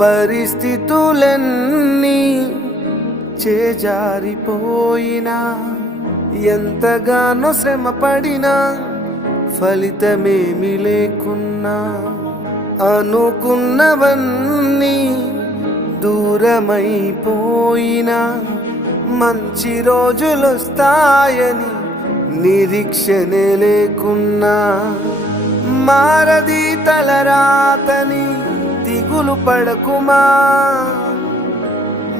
పరిస్థితులన్నీ చేజారిపోయినా ఎంతగానో శ్రమ పడినా ఫలితమేమి లేకున్నా అనుకున్నవన్నీ దూరమైపోయినా మంచి రోజులొస్తాయని నిరీక్షనే లేకున్నా మారది తలరాతని దిగులు పడకుమా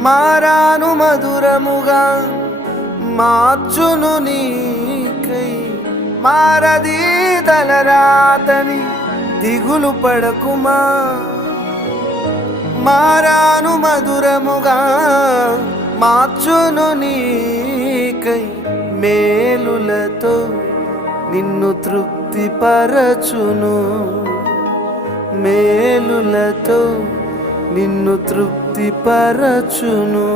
మారాను మధురముగా మార్చును నీకై మారది తలరాతని దిగులు పడకుమా మారాను మధురముగా మార్చును నీకై మేలులతో నిన్ను తృప్తిపరచును మేలులతో నిన్ను తృప్తిపరచును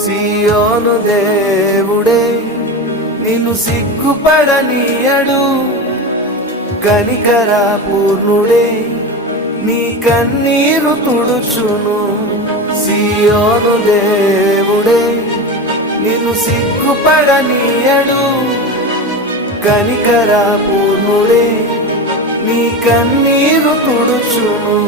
సియోను దేవుడే నిన్ను సిగ్గుపడనీయడు కనికర పూర్ణుడే నీ కన్నీరు తుడుచును సియోను దేవుడే నిన్ను సిగ్గుపడనీయడు కనికర పూర్ణుడే నీ కన్నీరు తుడుచును